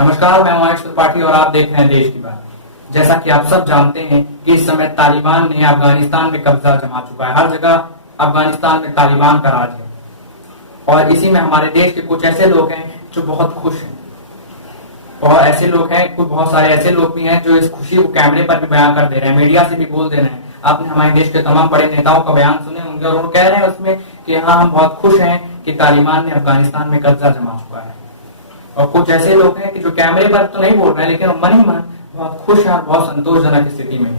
नमस्कार, मैं महेश त्रिपाठी और आप देख रहे हैं देश की बात। जैसा कि आप सब जानते हैं कि इस समय तालिबान ने अफगानिस्तान में कब्जा जमा चुका है। हर जगह अफगानिस्तान में तालिबान का राज है और इसी में हमारे देश के कुछ ऐसे लोग हैं जो बहुत खुश हैं और ऐसे लोग हैं, कुछ बहुत सारे ऐसे लोग भी हैं जो इस खुशी को कैमरे पर भी बयान कर दे रहे हैं, मीडिया से भी बोल दे रहे हैं। आपने हमारे देश के तमाम बड़े नेताओं का बयान सुने होंगे और वो कह रहे हैं उसमें कि हाँ, हम बहुत खुश हैं कि तालिबान ने अफगानिस्तान में कब्जा जमा चुका है। और कुछ ऐसे लोग हैं कि जो कैमरे पर तो नहीं बोल रहे हैं लेकिन मन ही मन बहुत खुश है और बहुत संतोषजनक स्थिति में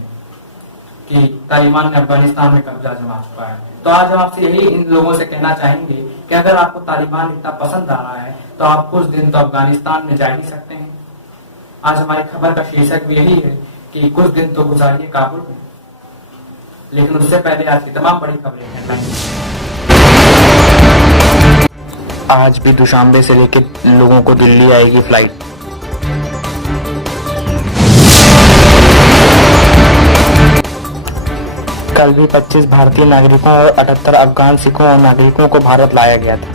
कि तालिबान ने अफगानिस्तान में कब्जा जमा चुका है। तो आज हम आपसे यही इन लोगों से कहना चाहेंगे कि अगर आपको तालिबान इतना पसंद आ रहा है तो आप कुछ दिन तो अफगानिस्तान में जा ही सकते हैं। आज हमारी खबर का शीर्षक भी यही है कि कुछ दिन तो गुजारिए काबुल में। लेकिन उससे पहले आज की तमाम बड़ी खबरें हैं। आज भी दुशांबे से लेकर लोगों को दिल्ली आएगी फ्लाइट। कल भी 25 भारतीय नागरिकों और 78 अफगान सिखों और नागरिकों को भारत लाया गया था।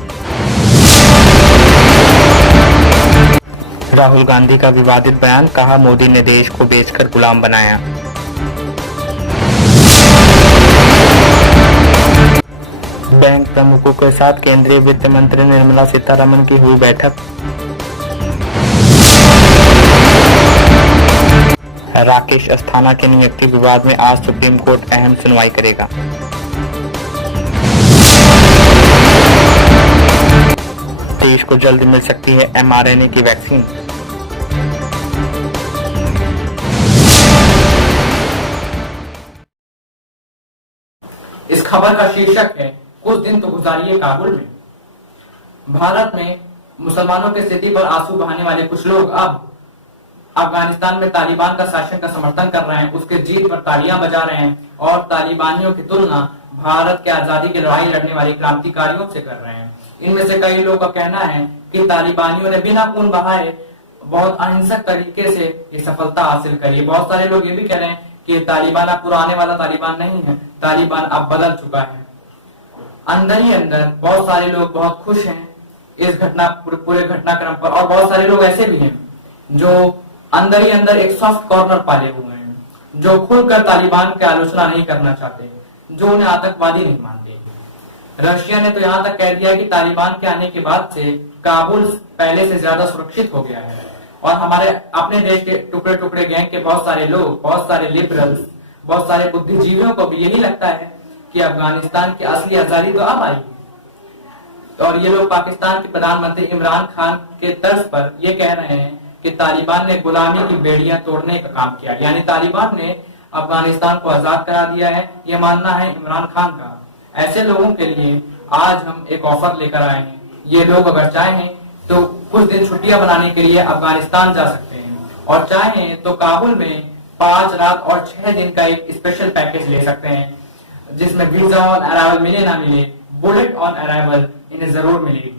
राहुल गांधी का विवादित बयान, कहा मोदी ने देश को बेचकर गुलाम बनाया। बैंक प्रमुखों के साथ केंद्रीय वित्त मंत्री निर्मला सीतारमण की हुई बैठक। राकेश अस्थाना की नियुक्ति विवाद में आज सुप्रीम कोर्ट अहम सुनवाई करेगा। देश को जल्द मिल सकती है mRNA की वैक्सीन। इस खबर का शीर्षक है कुछ दिन तो गुजारिए काबुल में। भारत में मुसलमानों की स्थिति पर आंसू बहाने वाले कुछ लोग अब अफगानिस्तान में तालिबान का शासन का समर्थन कर रहे हैं, उसके जीत पर तालियां बजा रहे हैं और तालिबानियों की तुलना भारत के आजादी की लड़ाई लड़ने वाले क्रांतिकारियों से कर रहे हैं। इनमें से कई लोगों का कहना है कि तालिबानियों ने बिना खून बहाए बहुत अहिंसक तरीके से ये सफलता हासिल करी। बहुत सारे लोग ये भी कह रहे हैं कि तालिबान अब पुराने वाला तालिबान नहीं है, तालिबान अब बदल चुका है। अंदर ही अंदर बहुत सारे लोग बहुत खुश हैं इस पूरे घटनाक्रम पर और बहुत सारे लोग ऐसे भी हैं जो अंदर ही अंदर एक सॉफ्ट कॉर्नर पाले हुए हैं, जो खुलकर तालिबान की आलोचना नहीं करना चाहते, जो उन्हें आतंकवादी नहीं मानते। रशिया ने तो यहाँ तक कह दिया कि तालिबान के आने के बाद से काबुल पहले से ज्यादा सुरक्षित हो गया है और हमारे अपने देश के टुकड़े टुकड़े गैंग के बहुत सारे लोग, बहुत सारे लिबरल्स, बहुत सारे बुद्धिजीवियों को भी यही लगता है कि अफगानिस्तान की असली आजादी तो अब आई। और ये लोग पाकिस्तान के प्रधानमंत्री इमरान खान के तर्ज पर ये कह रहे हैं कि तालिबान ने गुलामी की बेड़ियां तोड़ने का काम किया, यानी तालिबान ने अफगानिस्तान को आजाद करा दिया है, ये मानना है इमरान खान का। ऐसे लोगों के लिए आज हम एक ऑफर लेकर आए हैं। ये लोग अगर चाहें तो कुछ दिन छुट्टियां बनाने के लिए अफगानिस्तान जा सकते हैं और चाहें तो काबुल में 5 रात और 6 दिन का एक स्पेशल पैकेज ले सकते हैं जिसमें वीजा ऑन अराइवल मिले ना मिले, बुलेट ऑन अराइवल इन्हें जरूर मिलेगी।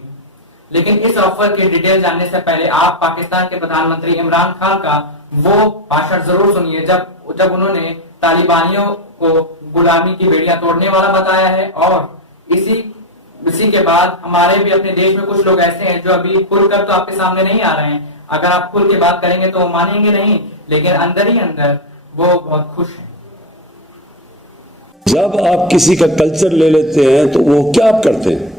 लेकिन इस ऑफर की डिटेल जानने से पहले आप पाकिस्तान के प्रधानमंत्री इमरान खान का वो भाषण जरूर सुनिए जब उन्होंने तालिबानियों को गुलामी की बेड़ियां तोड़ने वाला बताया है। और इसी के बाद हमारे भी अपने देश में कुछ लोग ऐसे हैं जो अभी खुलकर तो आपके सामने नहीं आ रहे हैं, अगर आप खुल के बात करेंगे तो वो मानेंगे नहीं, लेकिन अंदर ही अंदर वो बहुत खुश हैं। जब आप किसी का कल्चर ले लेते हैं तो वो क्या आप करते हैं?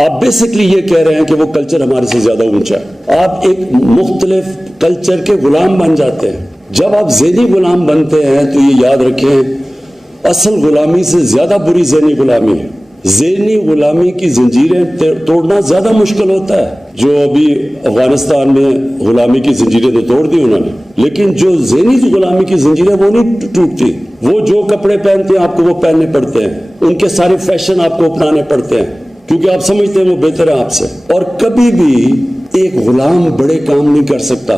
आप बेसिकली ये कह रहे हैं कि वो कल्चर हमारे से ज्यादा ऊंचा है। आप एक मुख्तलिफ कल्चर के गुलाम बन जाते हैं। जब आप ज़हनी गुलाम बनते हैं तो ये याद रखें, असल गुलामी से ज्यादा बुरी ज़हनी गुलामी है। ज़हनी गुलामी की जंजीरें तोड़ना ज्यादा मुश्किल होता है। जो अभी अफगानिस्तान में गुलामी की जंजीरें तो तोड़ दी उन्होंने, लेकिन जो ज़हनी गुलामी की जंजीरें वो नहीं टूटती। वो जो कपड़े पहनते हैं आपको वो पहनने पड़ते हैं, उनके सारे फैशन आपको अपनाने पड़ते हैं क्योंकि आप समझते हैं वो बेहतर है आपसे। और कभी भी एक गुलाम बड़े काम नहीं कर सकता।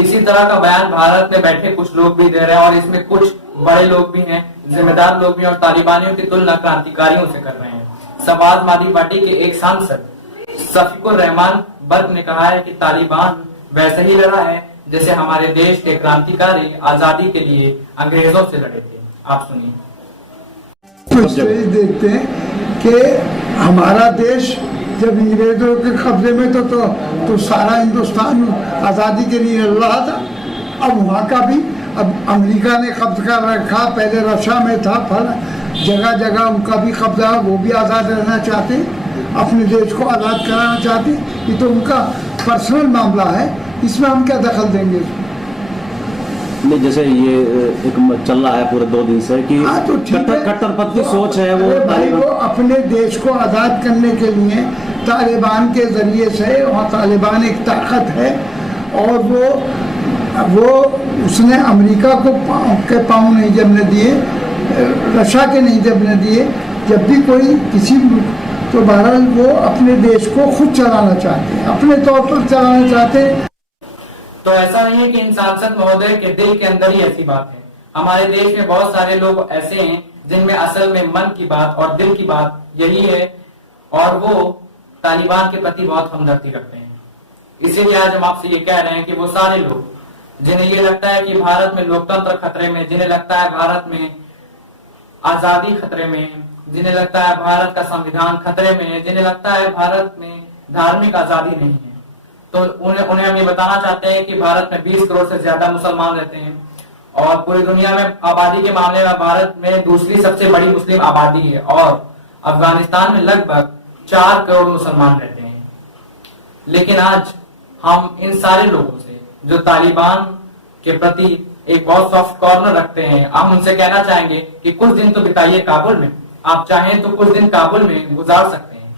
इसी तरह का बयान भारत में बैठे कुछ लोग भी दे रहे हैं और इसमें कुछ बड़े लोग भी हैं, जिम्मेदार लोग भी हैं और तालिबानियों की तुलना क्रांतिकारियों से कर रहे हैं। समाजवादी पार्टी के एक सांसद शफीकुर रहमान बर्क ने कहा है कि तालिबान वैसे ही लड़ा है जैसे हमारे देश के क्रांतिकारी आजादी के लिए अंग्रेजों से लड़े थे। आप सुनिए। देखते हैं कि हमारा देश जब अंग्रेजों के कब्जे में तो सारा हिंदुस्तान आज़ादी के लिए लड़ रहा था। अब वहाँ का भी अब अमेरिका ने कब्जा कर रखा, पहले रशिया में था, फल जगह जगह उनका भी कब्जा, वो भी आज़ाद रहना चाहते, अपने देश को आज़ाद कराना चाहते। ये तो उनका पर्सनल मामला है, इसमें हम क्या दखल देंगे? नहीं, जैसे ये एक चल रहा है पूरे 2 दिन से कि हाँ तो ठीक है, कट्टरपंथी सोच है वो भाई, वो अपने देश को आज़ाद करने के लिए तालिबान के ज़रिए से, और तालिबान एक ताकत है, और वो उसने अमेरिका के पाँव नहीं जमने दिए, रशिया के नहीं जमने दिए। जब भी कोई किसी तो बहरहाल वो अपने देश को खुद चलाना चाहते हैं, अपने तौर पर चलाना चाहते हैं। तो ऐसा नहीं है कि इन सांसद महोदय के दिल के अंदर ही ऐसी बात है। हमारे देश में बहुत सारे लोग ऐसे हैं जिनमें असल में मन की बात और दिल की बात यही है, और वो तालिबान के प्रति बहुत हमदर्दी रखते हैं। इसीलिए आज हम आपसे ये कह रहे हैं कि वो सारे लोग जिन्हें ये लगता है कि भारत में लोकतंत्र खतरे में, जिन्हें लगता है भारत में आजादी खतरे में, जिन्हें लगता है भारत का संविधान खतरे में, जिन्हें लगता है भारत में धार्मिक आजादी नहीं है, तो उन्हें हम ये बताना चाहते हैं कि भारत में 20 करोड़ से ज्यादा मुसलमान रहते हैं, और पूरी दुनिया में आबादी के मामले में भारत में दूसरी सबसे बड़ी मुस्लिम आबादी है, और अफगानिस्तान में लगभग 4 करोड़ मुसलमान रहते हैं। लेकिन आज हम इन सारे लोगों से जो तालिबान के प्रति एक बहुत सॉफ्ट कॉर्नर रखते हैं, हम उनसे कहना चाहेंगे कि कुछ दिन तो बिताइए काबुल में, आप चाहें तो कुछ दिन काबुल में गुजार सकते हैं।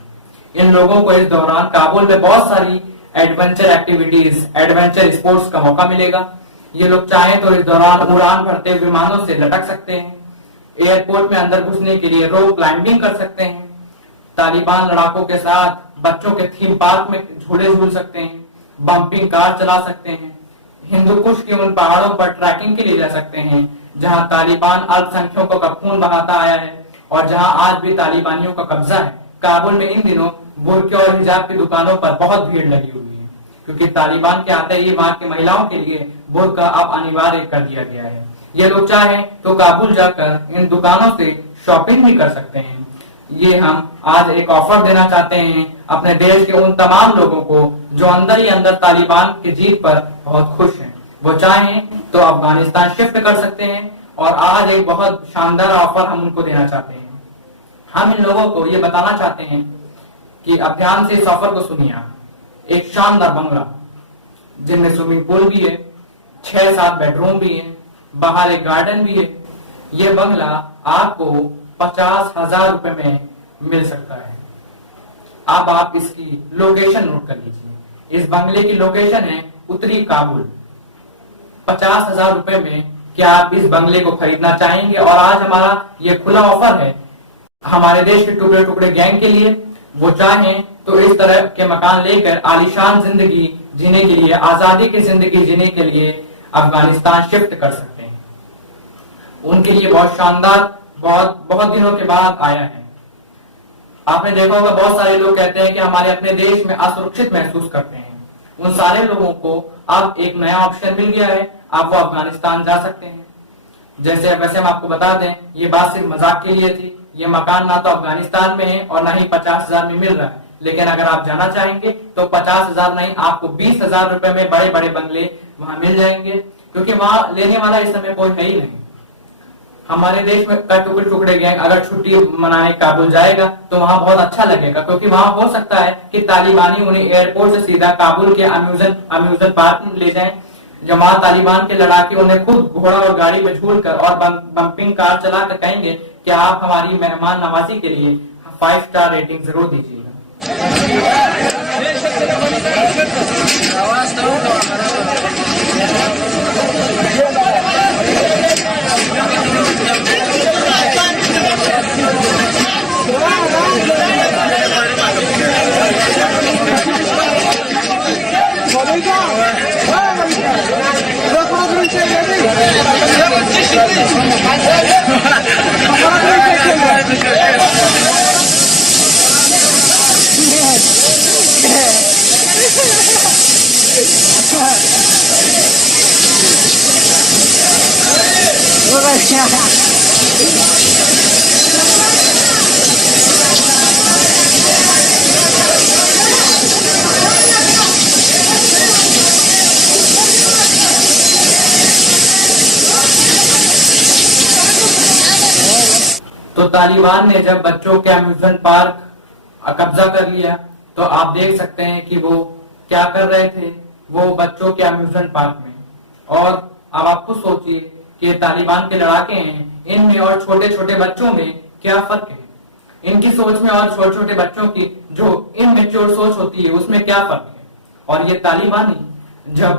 इन लोगों को इस दौरान काबुल में बहुत सारी एडवेंचर एक्टिविटीज, एडवेंचर स्पोर्ट्स का मौका मिलेगा। ये लोग चाहें तो इस दौरान उड़ान भरते विमानों से लटक सकते हैं, एयरपोर्ट में अंदर घुसने के लिए रोप क्लाइंबिंग कर सकते हैं, तालिबान लड़ाकों के साथ बच्चों के थीम पार्क में झूले झूल सकते हैं, बम्पिंग कार चला सकते हैं, हिंदू कुश के उन पहाड़ों पर ट्रैकिंग के लिए जा सकते हैं जहां तालिबान अल्पसंख्यकों का खून बहाता आया है और जहां आज भी तालिबानियों का कब्जा है। काबुल में इन दिनों बुर्के और हिजाब की दुकानों पर बहुत भीड़ लगी हुई है, क्योंकि तालिबान के आते ही वहां की महिलाओं के लिए बुर्का अब अनिवार्य कर दिया गया है। ये लोग चाहें तो काबुल जाकर इन दुकानों से शॉपिंग भी कर सकते हैं। ये हम आज एक ऑफर देना चाहते हैं अपने देश के उन तमाम लोगों को जो अंदर ही अंदर तालिबान की जीत पर बहुत खुश हैं। वो चाहें तो अफगानिस्तान शिफ्ट कर सकते हैं, और आज एक बहुत शानदार ऑफर हम उनको देना चाहते हैं। हम इन लोगों को ये बताना चाहते हैं कि अब ध्यान से इस ऑफर को सुनिए। एक शानदार बंगला जिनमें स्विमिंग पूल भी है, 6-7 बेडरूम भी है, बाहर एक गार्डन भी है। ये बंगला आपको 50,000 रुपए में मिल सकता है। अब आप इसकी लोकेशन नोट कर लीजिए। इस बंगले की लोकेशन है उत्तरी काबुल। 50,000 रुपए में क्या आप इस बंगले को खरीदना चाहेंगे? और आज हमारा ये खुला ऑफर है हमारे देश के टुकड़े टुकड़े गैंग के लिए। वो चाहें तो इस तरह के मकान लेकर आलीशान जिंदगी जीने के लिए, आजादी की जिंदगी जीने के लिए अफगानिस्तान शिफ्ट कर सकते हैं। उनके लिए बहुत शानदार, बहुत दिनों के बाद आया है। आपने देखा होगा बहुत सारे लोग कहते हैं कि हमारे अपने देश में असुरक्षित महसूस करते हैं। उन सारे लोगों को अब एक नया ऑप्शन मिल गया है, आप वो अफगानिस्तान जा सकते हैं। वैसे हम आपको बता दें, ये बात सिर्फ मजाक के लिए थी। ये मकान ना तो अफगानिस्तान में है और ना ही 50,000 में मिल रहा है, लेकिन अगर आप जाना चाहेंगे तो 50,000 नहीं, आपको 20,000 रुपए में बड़े बड़े बंगले वहां मिल जाएंगे, क्योंकि वहां लेने वाला इस समय कोई है ही नहीं। हमारे देश में का टुकड़े टुकड़े गैंग अगर छुट्टी मनाने काबुल जाएगा तो वहां बहुत अच्छा लगेगा, क्योंकि वहां हो सकता है कि तालिबानी उन्हें एयरपोर्ट से सीधा काबुल के अम्यूजन पार्क में ले जाएं, जब वहां तालिबान के लड़ाके उन्हें खुद घोड़ा और गाड़ी में झूल कर और बम्पिंग कार चलाकर कहेंगे कि आप हमारी मेहमान नवाजी के लिए 5 स्टार रेटिंग जरूर दीजिएगा। तालिबान ने जब बच्चों के अम्यूजमेंट पार्क कब्जा कर लिया तो आप देख सकते हैं कि वो क्या कर रहे थे, वो बच्चों के अम्यूजमेंट पार्क में। और अब आप खुद सोचिए कि तालिबान के लड़ाके हैं, इनमें और छोटे छोटे बच्चों में क्या फर्क है, इनकी सोच में और छोटे छोटे बच्चों की जो इनमेच्योर सोच होती है उसमें क्या फर्क है। और ये तालिबानी जब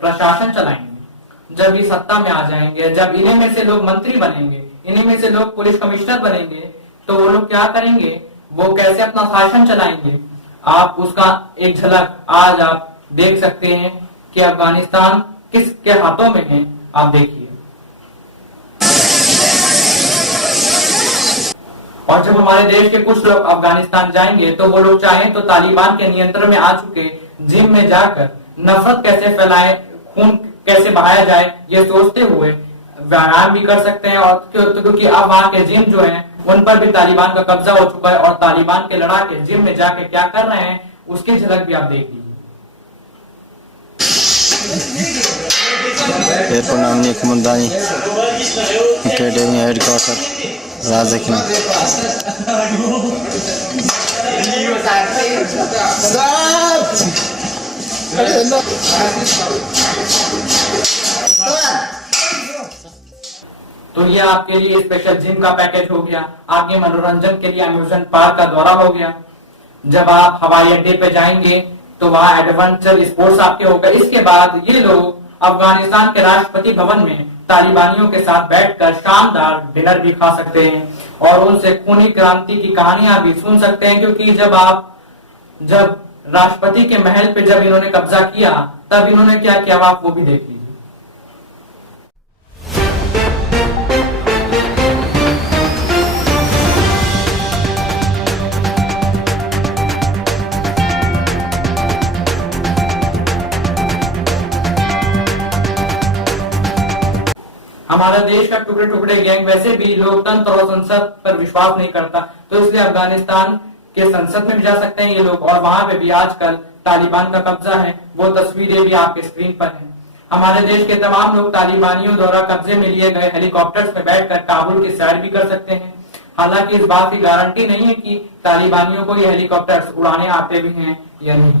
प्रशासन चलाएंगे, जब ये सत्ता में आ जाएंगे, जब इन्हीं में से लोग मंत्री बनेंगे, इन्हीं में से लोग पुलिस कमिश्नर बनेंगे, तो वो लोग क्या करेंगे, वो कैसे अपना शासन चलाएंगे, आप उसका एक झलक आज आप देख सकते हैं कि अफगानिस्तान किसके हाथों में है। आप देखिए, और जब हमारे देश के कुछ लोग अफगानिस्तान जाएंगे तो वो लोग चाहें तो तालिबान के नियंत्रण में आ चुके जिम में जाकर नफरत कैसे फैलाए, खून कैसे बहाया जाए, ये सोचते हुए व्यायाम भी कर सकते हैं। और क्योंकि अब वहां के जिम जो हैं उन पर भी तालिबान का कब्जा हो चुका है और तालिबान के लड़ाके जिम में जाके क्या कर रहे हैं उसकी झलक भी आप देख लीजिए। नामनी कुमंदानी एकेडमी हेडक्वार्टर राजकीय तो ये आपके लिए स्पेशल जिम का पैकेज हो गया, आपके मनोरंजन के लिए अम्यूजमेंट पार्क का दौरा हो गया। जब आप हवाई अड्डे पे जाएंगे तो वहां एडवेंचर स्पोर्ट्स आपके होगा। इसके बाद ये लोग अफगानिस्तान के राष्ट्रपति भवन में तालिबानियों के साथ बैठकर शानदार डिनर भी खा सकते हैं और उनसे खूनी क्रांति की कहानियां भी सुन सकते हैं। क्योंकि जब राष्ट्रपति के महल पे जब इन्होंने कब्जा किया तब इन्होंने क्या किया आप वो भी देख लीजिए। हमारा देश का टुकड़े टुकड़े गैंग वैसे भी लोकतंत्र और संसद पर विश्वास नहीं करता, तो इसलिए अफगानिस्तान के संसद में भी जा सकते हैं ये लोग और वहां पे भी आजकल तालिबान का कब्जा है। वो तस्वीरें भी आपके स्क्रीन पर हैं। हमारे देश के तमाम लोग तालिबानियों द्वारा कब्जे में लिए गए हेलीकॉप्टर्स में बैठकर काबुल की सैर भी कर सकते हैं। हालांकि इस बात की गारंटी नहीं है कि तालिबानियों को ये हेलीकॉप्टर्स उड़ाने आते भी हैं या नहीं।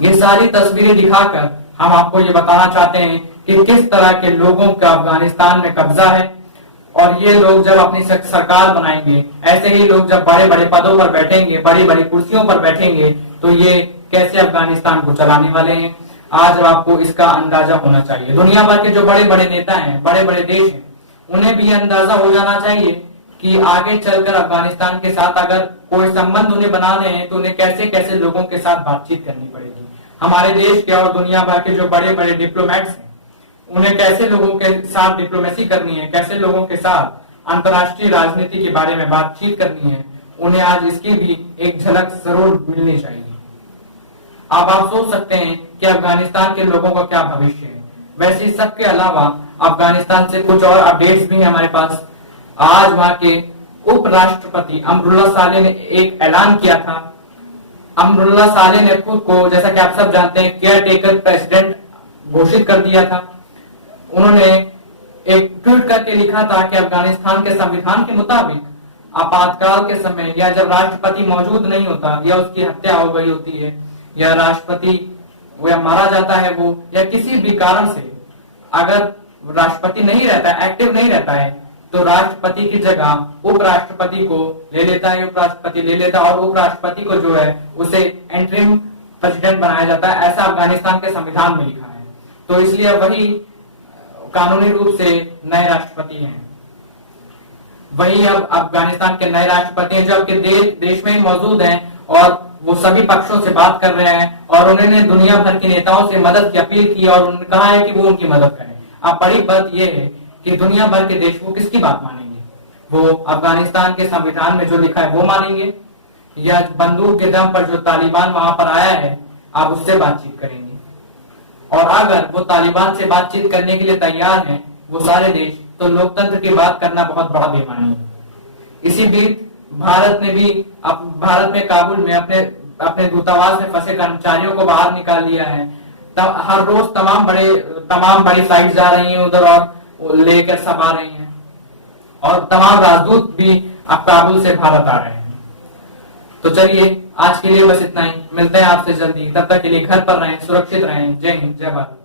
ये सारी तस्वीरें दिखाकर हम आपको ये बताना चाहते हैं कि किस तरह के लोगों का अफगानिस्तान में कब्जा है और ये लोग जब अपनी सरकार बनाएंगे, ऐसे ही लोग जब बड़े बड़े पदों पर बैठेंगे, बड़ी बड़ी कुर्सियों पर बैठेंगे, तो ये कैसे अफगानिस्तान को चलाने वाले हैं। आज आपको इसका अंदाजा होना चाहिए। दुनिया भर के जो बड़े बड़े नेता हैं, बड़े बड़े देश हैं, उन्हें भी अंदाजा हो जाना चाहिए कि आगे चलकर अफगानिस्तान के साथ अगर कोई संबंध उन्हें बनाने हैं तो उन्हें कैसे कैसे लोगों के साथ बातचीत करनी पड़ेगी। हमारे देश के और दुनिया भर के जो बड़े बड़े डिप्लोमेट्स हैं, उन्हें कैसे लोगों के साथ डिप्लोमेसी करनी है, कैसे लोगों के साथ अंतर्राष्ट्रीय राजनीति के बारे में बातचीत करनी है, उन्हें आज इसकी भी एक झलक जरूर मिलनी चाहिए। अब आप सोच सकते हैं कि अफगानिस्तान के लोगों का क्या भविष्य है। वैसे सबके अलावा अफगानिस्तान से कुछ और अपडेट्स भी हैं हमारे पास। आज वहां के उपराष्ट्रपति अमरुल्लाह सालेह ने एक ऐलान किया था। अमरुल्लाह सालेह ने खुद को, जैसा कि आप सब जानते हैं, केयर टेकर प्रेसिडेंट घोषित कर दिया था। उन्होंने एक ट्वीट करके लिखा था कि अफगानिस्तान के संविधान के मुताबिक आपातकाल के समय या जब राष्ट्रपति मौजूद नहीं होता या उसकी हत्या हो गई होती है या राष्ट्रपति वो या मारा जाता है वो या किसी भी कारण से अगर राष्ट्रपति नहीं रहता है, एक्टिव नहीं रहता है, तो राष्ट्रपति की जगह उपराष्ट्रपति को ले लेता है, उपराष्ट्रपति ले लेता है और उपराष्ट्रपति को जो है उसे इंटरिम प्रेसिडेंट बनाया जाता है। ऐसा अफगानिस्तान के संविधान में लिखा है। तो इसलिए वही कानूनी रूप से नए राष्ट्रपति हैं। वही अब अफगानिस्तान के नए राष्ट्रपति हैं जो आपके देश में ही मौजूद हैं और वो सभी पक्षों से बात कर रहे हैं और उन्होंने दुनिया भर के नेताओं से मदद की अपील की और उन्होंने कहा है कि वो उनकी मदद करें। अब बड़ी बात यह है कि दुनिया भर के देश वो किसकी बात मानेंगे, वो अफगानिस्तान के संविधान में जो लिखा है वो मानेंगे, या बंदूक के दम पर जो तालिबान वहां पर आया है आप उससे बातचीत करेंगे? और अगर वो तालिबान से बातचीत करने के लिए तैयार हैं वो सारे देश, तो लोकतंत्र की बात करना बहुत बड़ा बेईमानी है। इसी बीच भारत में काबुल में अपने दूतावास में फंसे कर्मचारियों को बाहर निकाल लिया है। हर रोज तमाम बड़ी फ्लाइट जा रही हैं उधर और लेकर सब आ रही हैं, और तमाम राजदूत भी अब काबुल से भारत आ रहे हैं। तो चलिए आज के लिए बस इतना ही, मिलते हैं आपसे जल्दी, तब तक के लिए घर पर रहें, सुरक्षित रहें। जय हिंद, जय भारत।